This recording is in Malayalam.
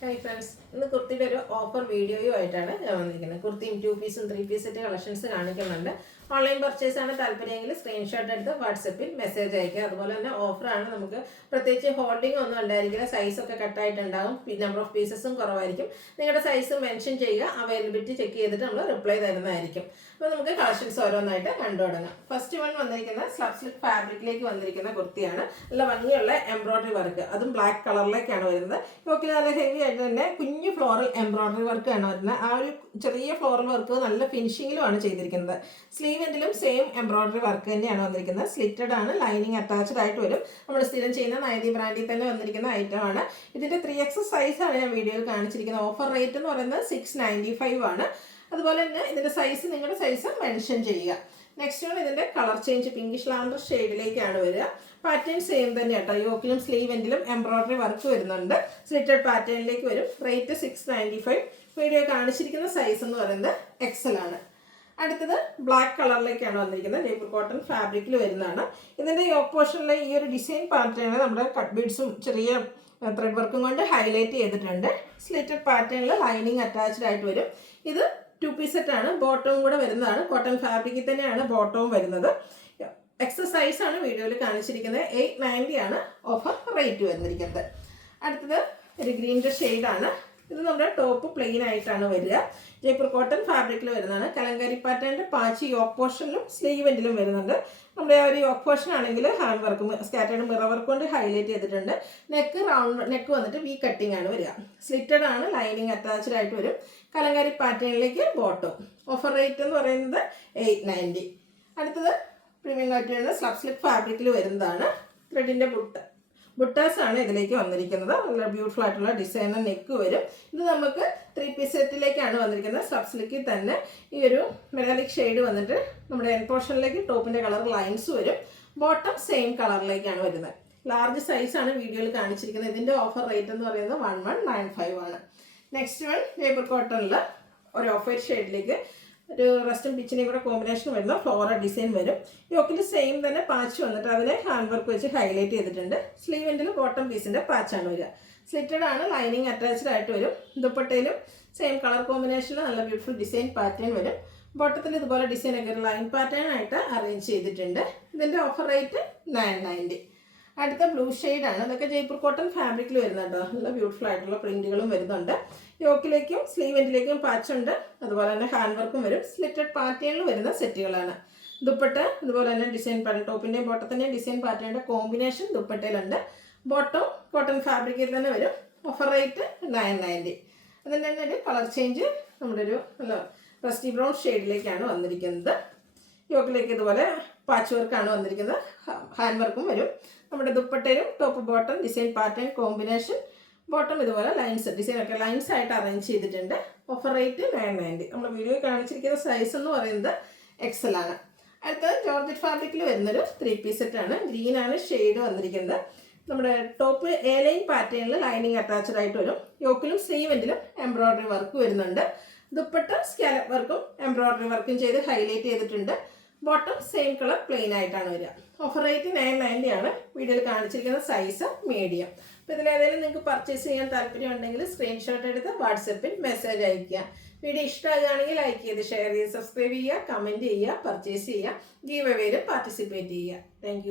ഹായ് ഫ്രണ്ട്സ്, ഇന്ന് കുർത്തിയുടെ ഒരു ഓഫർ വീഡിയോയുമായിട്ടാണ് ഞാൻ വന്നിരിക്കുന്നത്. കുർത്തിയും 2 പീസും 3 പീസ് സെറ്റ് കളക്ഷൻസ് കാണിക്കുന്നുണ്ട്. ഓൺലൈൻ പർച്ചേസ് ആണ് താല്പര്യമെങ്കിൽ സ്ക്രീൻഷോട്ട് എടുത്ത് വാട്സപ്പിൽ മെസ്സേജ് അയക്കുക. അതുപോലെ തന്നെ ഓഫറാണ്, നമുക്ക് പ്രത്യേകിച്ച് ഹോൾഡിംഗ് ഒന്നും ഉണ്ടായിരിക്കില്ല. സൈസൊക്കെ കട്ടായിട്ടുണ്ടാകും, നമ്പർ ഓഫ് പീസസും കുറവായിരിക്കും. നിങ്ങളുടെ സൈസ് മെൻഷൻ ചെയ്യുക, അവൈലബിലിറ്റി ചെക്ക് ചെയ്തിട്ട് നമ്മൾ റിപ്ലൈ തരുന്നതായിരിക്കും. അപ്പോൾ നമുക്ക് കളക്ഷൻസ് ഓരോന്നായിട്ട് കണ്ടു തുടങ്ങാം. ഫസ്റ്റ് വൺ വന്നിരിക്കുന്ന സ്ലബ് സിൽക്ക് ഫാബ്രിക്കിലേക്ക് വന്നിരിക്കുന്ന കുർത്തിയാണ്. നല്ല ഭംഗിയുള്ള എംബ്രോയിഡറി വർക്ക്, അതും ബ്ലാക്ക് കളറിലേക്കാണ് വരുന്നത്. ഓക്കെ, നല്ല ഹെവി ആയിട്ട് തന്നെ കുഞ്ഞു ഫ്ലോറൽ എംബ്രോയിഡറി വർക്കാണ് വരുന്നത്. ആ ഒരു ചെറിയ ഫ്ലോറൽ വർക്ക് നല്ല ഫിനിഷിങ്ങിലുമാണ് ചെയ്തിരിക്കുന്നത്. സ്ലീവ് എൻഡിലും സെയിം എംബ്രോയിഡറി വർക്ക് തന്നെയാണ് വന്നിരിക്കുന്നത്. സ്ലിറ്റഡ് ആണ്, ലൈനിങ് അറ്റാച്ച്ഡ് ആയിട്ട് വരും. നമ്മൾ സ്ഥിരം ചെയ്യുന്ന നൈതി ബ്രാൻഡിൽ തന്നെ വന്നിരിക്കുന്ന ഐറ്റമാണ്. ഇതിൻ്റെ 3X സൈസാണ് ഞാൻ വീഡിയോയിൽ കാണിച്ചിരിക്കുന്നത്. ഓഫർ റേറ്റ് എന്ന് പറയുന്നത് 695 ആണ്. അതുപോലെ തന്നെ ഇതിൻ്റെ സൈസ്, നിങ്ങളുടെ സൈസ് മെൻഷൻ ചെയ്യുക. നെക്സ്റ്റ് ആണ് ഇതിൻ്റെ കളർ ചേഞ്ച്, പിങ്കിഷ് ലാവൻഡർ ഷെയ്ഡിലേക്കാണ് വരിക. പാറ്റേൺ സെയിം തന്നെ കേട്ടോ. യോക്കിലും സ്ലീവ് എൻഡിലും എംബ്രോയിഡറി വർക്ക് വരുന്നുണ്ട്. സ്ലിറ്റഡ് പാറ്റേണിലേക്ക് വരും. റേറ്റ് 695. വീഡിയോ കാണിച്ചിരിക്കുന്ന സൈസ് എന്ന് പറയുന്നത് XL ആണ്. അടുത്തത് ബ്ലാക്ക് കളറിലേക്കാണ് വന്നിരിക്കുന്നത്. ലേബർ കോട്ടൺ ഫാബ്രിക്കിൽ വരുന്നതാണ്. ഇതിൻ്റെ യോക്ക് പോർഷനിലെ ഈ ഒരു ഡിസൈൻ പാറ്റേൺ നമ്മുടെ കട്ട് ബീഡ്സും ചെറിയ ത്രെഡ് വർക്കും കൊണ്ട് ഹൈലൈറ്റ് ചെയ്തിട്ടുണ്ട്. സ്ലിറ്റഡ് പാറ്റേണിൽ ലൈനിങ് അറ്റാച്ച്ഡ് ആയിട്ട് വരും. ഇത് 2 പീസ് സെറ്റാണ്. ബോട്ടവും കൂടെ വരുന്നതാണ്. കോട്ടൺ ഫാബ്രിക്കിൽ തന്നെയാണ് ബോട്ടവും വരുന്നത്. എക്സസൈസ് ആണ് വീഡിയോയിൽ കാണിച്ചിരിക്കുന്നത്. 890 ആണ് ഓഫർ റേറ്റ് വന്നിരിക്കുന്നത്. അടുത്തത് ഒരു ഗ്രീൻ്റെ ഷെയ്ഡാണ്. ഇത് നമ്മുടെ ടോപ്പ് പ്ലെയിൻ ആയിട്ടാണ് വരിക. ജയ്പൂർ കോട്ടൺ ഫാബ്രിക്കിൽ വരുന്നതാണ്. കലങ്കാരി പാറ്റേണിൻ്റെ പാച്ച് യോക്ക് പോർഷനിലും സ്ലീവ് എൻഡിലും വരുന്നുണ്ട്. നമ്മുടെ ആ ഒരു യോക്ക് പോർഷൻ ആണെങ്കിൽ hand work, scattered mirror work കൊണ്ട് ഹൈലൈറ്റ് ചെയ്തിട്ടുണ്ട്. നെക്ക് റൗണ്ട് നെക്ക് വന്നിട്ട് വി കട്ടിംഗ് ആണ് വരിക. സ്ലിറ്റഡ് ആണ്, ലൈനിങ് അറ്റാച്ച്ഡ് ആയിട്ട് വരും. കലങ്കാരി പാറ്റേണിലേക്ക് ബോട്ടം. ഓഫർ റേറ്റ് എന്ന് പറയുന്നത് 890. അടുത്തത് പ്രീമിയം ആയിട്ട് വരുന്ന സ്ലബ് സ്ലിപ്പ് ഫാബ്രിക്കിൽ വരുന്നതാണ്. ത്രെഡിൻ്റെ ബുട്ടാസ് ആണ് ഇതിലേക്ക് വന്നിരിക്കുന്നത്. നല്ല ബ്യൂട്ടിഫുൾ ആയിട്ടുള്ള ഡിസൈനർ നെക്ക് വരും. ഇത് നമുക്ക് 3 പീസ് സെറ്റിലേക്കാണ് വന്നിരിക്കുന്നത്. സ്ലബ് സ്ലിക്കിൽ തന്നെ ഈ ഒരു മെറ്റാലിക് ഷെയ്ഡ് വന്നിട്ട് നമ്മുടെ എൻ പോർഷനിലേക്ക് ടോപ്പിൻ്റെ കളർ ലൈൻസ് വരും. ബോട്ടം സെയിം കളറിലേക്കാണ് വരുന്നത്. ലാർജ് സൈസാണ് വീഡിയോയിൽ കാണിച്ചിരിക്കുന്നത്. ഇതിൻ്റെ ഓഫർ റേറ്റ് എന്ന് പറയുന്നത് 1195 ആണ്. നെക്സ്റ്റ് വൺ ലേബർ കോട്ടണിൽ ഒരു ഓഫ് വൈറ്റ് ഷെയ്ഡിലേക്ക് ഒരു റസ്റ്റും പിച്ചിനെയും കൂടെ കോമ്പിനേഷൻ വരുന്ന ഫ്ലോറൽ ഡിസൈൻ വരും. യോക്കിൽ സെയിം തന്നെ പാച്ച് വന്നിട്ട് അതിനെ ഹാൻഡ് വർക്ക് വെച്ച് ഹൈലൈറ്റ് ചെയ്തിട്ടുണ്ട്. സ്ലീവ് എൻഡിൽ ബോട്ടം പീസിൻ്റെ പാച്ചാണ് വരിക. സ്ലിറ്റഡ് ആണ്, ലൈനിങ് അറ്റാച്ച്ഡ് ആയിട്ട് വരും. ദുപ്പട്ടയിലും സെയിം കളർ കോമ്പിനേഷനിൽ നല്ല ബ്യൂട്ടിഫുൾ ഡിസൈൻ പാറ്റേൺ വരും. ബോട്ടത്തിൽ ഇതുപോലെ ഡിസൈനൊക്കെ ഒരു ലൈൻ പാറ്റേൺ ആയിട്ട് അറേഞ്ച് ചെയ്തിട്ടുണ്ട്. ഇതിൻ്റെ ഓഫർ റേറ്റ് 990. അടുത്ത ബ്ലൂ ഷെയ്ഡാണ്. ഇതൊക്കെ ജയ്പൂർ കോട്ടൺ ഫാബ്രിക്കിൽ വരുന്നുണ്ട്. നല്ല ബ്യൂട്ടിഫുൾ ആയിട്ടുള്ള പ്രിന്റുകളും വരുന്നുണ്ട്. യോക്കിലേക്കും സ്ലീവ് എൻഡിലേക്കും പാച്ചുണ്ട്. അതുപോലെ തന്നെ ഹാൻഡ് വർക്കും വരും. സ്ലിറ്റഡ് പാറ്റേണിൽ വരുന്ന സെറ്റുകളാണ്. ദുപ്പട്ട ഇതുപോലെ തന്നെ ഡിസൈൻ പാറ്റേൺ, ടോപ്പിൻ്റെയും ബോട്ടത്തിൻ്റെയും ഡിസൈൻ പാറ്റേണിൻ്റെ കോമ്പിനേഷൻ ദുപ്പട്ടയിലുണ്ട്. ബോട്ടം കോട്ടൺ ഫാബ്രിക്കിൽ തന്നെ വരും. Offer rate 990. അതിൻ്റെ തന്നെ ഒരു കളർ ചേഞ്ച്, നമ്മുടെ ഒരു നല്ല റസ്റ്റി ബ്രൗൺ ഷെയ്ഡിലേക്കാണ് വന്നിരിക്കുന്നത്. യോക്കിലേക്ക് ഇതുപോലെ പാച്ച് വർക്കാണ് വന്നിരിക്കുന്നത്. ഹാൻഡ് വർക്കും വരും. നമ്മുടെ ദുപ്പട്ടയിലും top bottom design pattern combination. Bottom ഇതുപോലെ ലൈൻസ്, ഡിസൈനൊക്കെ ലൈൻസ് ആയിട്ട് അറേഞ്ച് ചെയ്തിട്ടുണ്ട്. ഓഫർ റേറ്റ് 990. നമ്മൾ വീഡിയോ കാണിച്ചിരിക്കുന്ന സൈസ് എന്ന് പറയുന്നത് XL ആണ്. അടുത്തത് ജോർജറ്റ് ഫാബ്രിക്കിൽ വരുന്നൊരു 3 പീസ് സെറ്റാണ്. ഗ്രീനാണ് ഷെയ്ഡ് വന്നിരിക്കുന്നത്. നമ്മുടെ ടോപ്പ് എ ലൈൻ പാറ്റേണിൽ ലൈനിങ് അറ്റാച്ച്ഡ് ആയിട്ട് വരും. യോക്കിലും സ്ലീവ് എൻഡിലും എംബ്രോയിഡറി വർക്ക് വരുന്നുണ്ട്. ദുപ്പട്ട സ്കാലപ്പ് വർക്കും എംബ്രോയിഡറി വർക്കും ചെയ്ത് ഹൈലൈറ്റ് ചെയ്തിട്ടുണ്ട്. ബോട്ടം സെയിം കളർ പ്ലെയിൻ ആയിട്ടാണ് വരിക. ഓഫർ റേറ്റ് 990 ആണ്. വീഡിയോയിൽ കാണിച്ചിരിക്കുന്ന സൈസ് മീഡിയം. അപ്പോൾ ഇതിലേതെങ്കിലും നിങ്ങൾക്ക് പർച്ചേസ് ചെയ്യാൻ താല്പര്യമുണ്ടെങ്കിൽ സ്ക്രീൻഷോട്ട് എടുത്ത് വാട്സപ്പിൽ മെസ്സേജ് അയയ്ക്കുക. വീഡിയോ ഇഷ്ടമാകുകയാണെങ്കിൽ ലൈക്ക് ചെയ്ത് ഷെയർ ചെയ്ത് സബ്സ്ക്രൈബ് ചെയ്യുക, കമൻറ്റ് ചെയ്യുക, പർച്ചേസ് ചെയ്യുക, ഗീവ് അവേയിലും പാർട്ടിസിപ്പേറ്റ് ചെയ്യുക. താങ്ക്